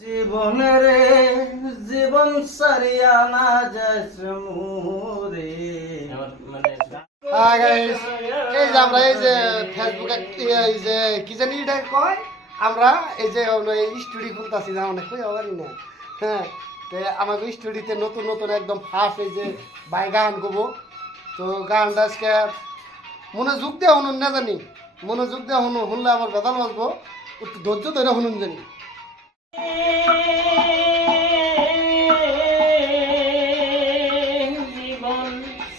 জীবনের জীবন সারিয়া না যাস মোরে। গাইস এই যে আমরা এই যে ফেসবুকে এই যে কি জানি এটা কয় আমরা এই যে স্টুডিও খুলতাছি না অনেক কই আবার না হ্যাঁ তে আমাকে স্টুডিওতে নতুন নতুন একদম ফার্স্ট এই যে বাই গান গাবো তো গানটা আজকে মনোযোগ দিয়ে শুনুন না জানি মনোযোগ দিয়ে শুনলে আমার বেদাল বাজবো একটু ধৈর্য ধরে শুনুন জানি জীবন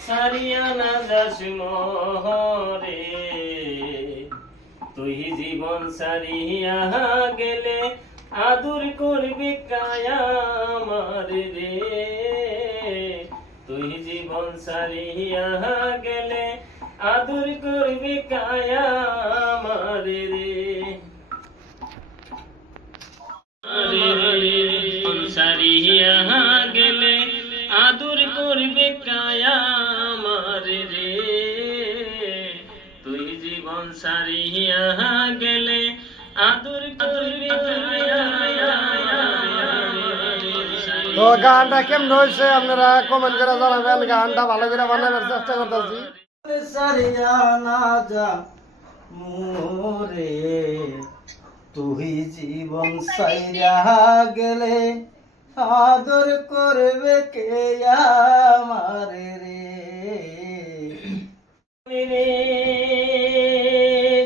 সারিয়া না যাস মোরে, তুই জীবন সারিয়া গেলে আদর করবি কায়া আমার রে। তুই জীবন সারিয়া গেলে আদর করবি কায়া আমার রে। সারিয়া গেলে আদর করবে কায়া আমার রে। তুই জীবন সারিয়া গেলে আদর করবে কায়া। তো গানটা কেমন হয়েছে আপনারা কমেন্ট করে জানাবেন গানটা ভালো করে বানানোর চেষ্টা করতেছি সারিয়া না যা মোরে, তুই জীবন সাইরা গেলে আদর করবে কে আমার রে।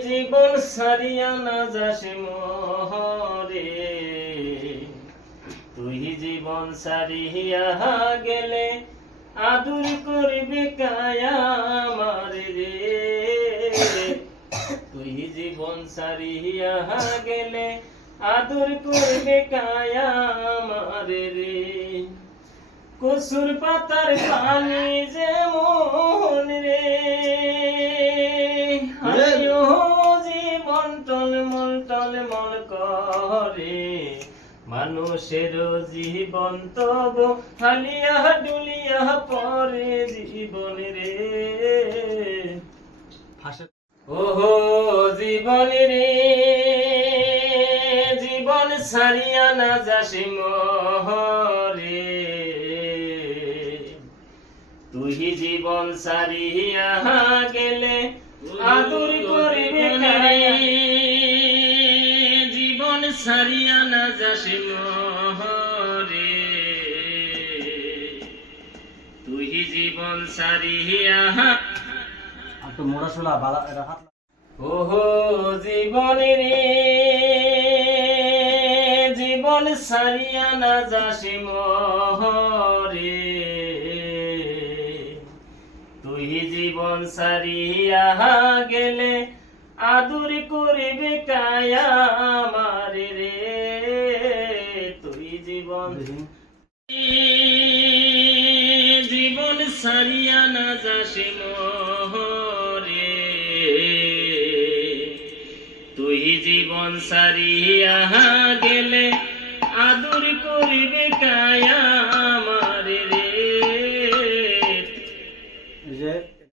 জীবন সারিয়া না যাস মোরে, তুই জীবন সারিয়া গেলে আদর করবে কায়া আমার রে। তুই জীবন সারিয়া গেলে আদর করবে কায়া আমার রে। কসুর পাতার পানি যেমন রে, জীবন টলমল টলমল করে, মানুষের জীবন তব হালিয়া ডুলিয়া পরে জীবন রে। ওহো জীবন রে, জীবন সারিয়া না যাস মোরে, তুই জীবন সারিয়া গেলে আদর করবে কায়া। জীবন সারিয়া না যাস মোরে, তুই জীবন সারিয়া। একটু মোড়া শোলা বালা এটা হাত ওহো জীবন রে, জীবন সারিয়া না যাস মোরে, তুই জীবন সারিয়া গেলে আদর করবে কায়া আমার রে। তুই জীবন জীবন সারিয়া না যাস মোরে, তুই জীবন সারিয়া গেলে আদর করবে কায়া